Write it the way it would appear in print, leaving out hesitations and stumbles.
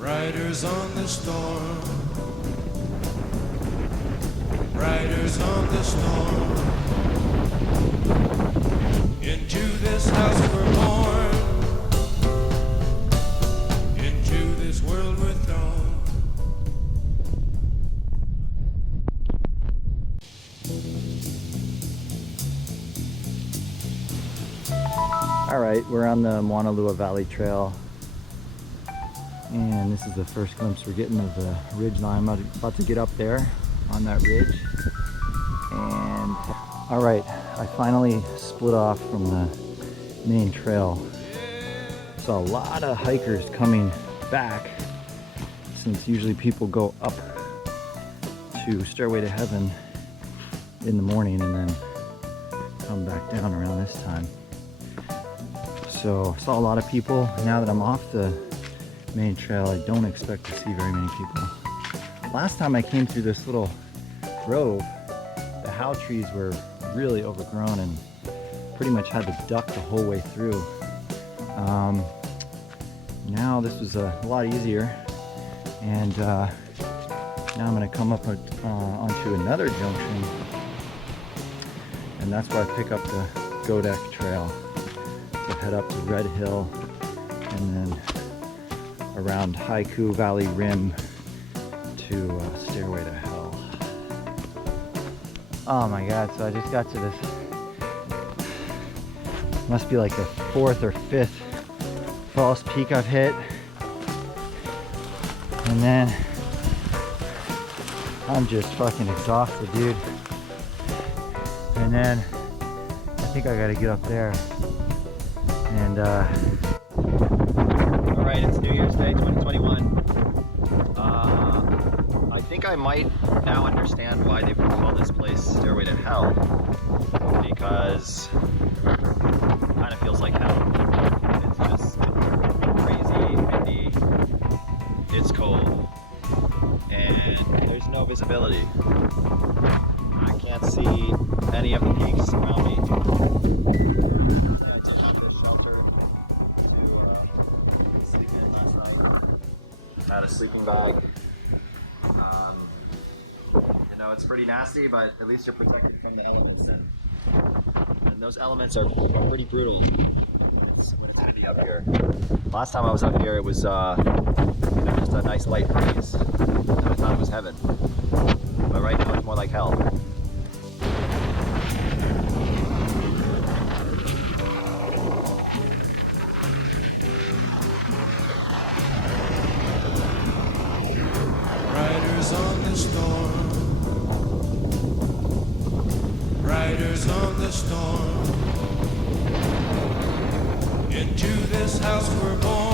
Riders on the storm, riders on the storm. Into this house we're born, into this world we're thrown. All right, we're on the Mauna Lua Valley Trail, and this is the first glimpse we're getting of the ridge line. I'm about to get up there on that ridge, and all right, I finally split off from the main trail. Saw a lot of hikers coming back, since usually people go up to Stairway to Heaven in the morning and then come back down around this time. So saw a lot of people. Now that I'm off the main trail, I don't expect to see very many people. Last time I came through this little grove, the how trees were really overgrown and pretty much had to duck the whole way through. Now this was a lot easier, and now I'm going to come up onto another junction, and that's where I pick up the Godek Trail to head up to Red Hill and then around Haiku Valley Rim to Stairway to Hell. Oh my god, so I just got to this, must be like the 4th or 5th false peak I've hit, and then I'm just fucking exhausted, dude. And then I think I gotta get up there and all right, it's New Year's Day 2021. I think I might now understand why they would call this place Stairway to Hell, because it kind of feels like hell. It's just crazy, windy, it's cold, and there's no visibility. I can't see any of the peaks around me. I did have this shelter to sleep in last night. I had a sleeping bag. You know, it's pretty nasty, but at least you're protected from the elements, and those elements are pretty brutal when it's windy up here. Last time I was up here, it was you know, just a nice light breeze, and I thought it was heaven. But right now it's more like hell. Riders on the storm, riders on the storm. Into this house we're born.